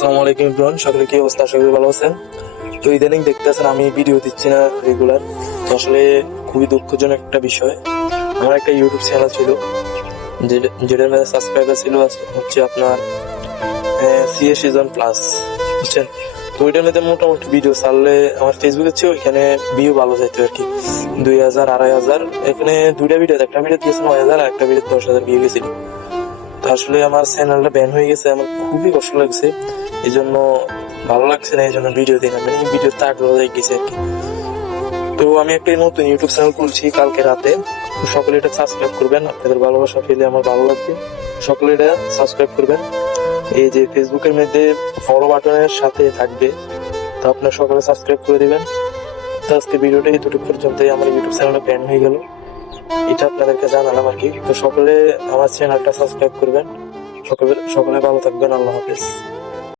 আসসালামু আলাইকুম ইব্রাহিম সকলে কি অবস্থা করি ভালো আছেন। তো ইদানিং দেখতেছেন, আমি ভিডিও দিচ্ছি না রেগুলার তো আসলে খুবই দুঃখজনক একটা বিষয়। আমার একটা ইউটিউব চ্যানেল ছিল যেটার মধ্যে সাবস্ক্রাইবার ছিল হচ্ছে আপনার সিএ সিজন প্লাস বুঝছেন? তো ওইটার মধ্যে মোটামুটি ভিডিও ছাড়লে আমার ফেসবুকে ছিল, ওইখানে ভিউ ভালো যাইতো আর কি। দুই হাজার, আড়াই হাজার, এখানে দুইটা ভিডিও একটা ভিডিও দিয়েছে নয় হাজার একটা ভিডিও দশ হাজার ভিউ গেছিল। আসলে আমার চ্যানেলটা ব্যান হয়ে গেছে, আমার খুবই কষ্ট লাগছে। এই জন্য ভালো লাগছে না এই জন্য ভিডিও দিই মানে ভিডিওতে আগ্রহ হয়ে গেছে আর কি। তো আমি একটা নতুন ইউটিউব চ্যানেল খুলছি কালকে রাতে। সকলে এটা সাবস্ক্রাইব করবেন, আপনাদের ভালোবাসা পেলে আমার ভালো লাগবে। সকলে এটা সাবস্ক্রাইব করবেন। এই যে ফেসবুকের মধ্যে ফলো বাটনের সাথে থাকবে। তো আপনার সকলে সাবস্ক্রাইব করে দিবেন। তো আজকে ভিডিওটা এই দুটো পর্যন্তই। আমার ইউটিউব চ্যানেলটা ব্যান হয়ে গেল। এটা আপনাদেরকে জানালাম আর কি। তো সকলে আমার চ্যানেলটা সাবস্ক্রাইব করবেন। সকলে সকলে ভালো থাকবেন। আল্লাহ হাফেজ।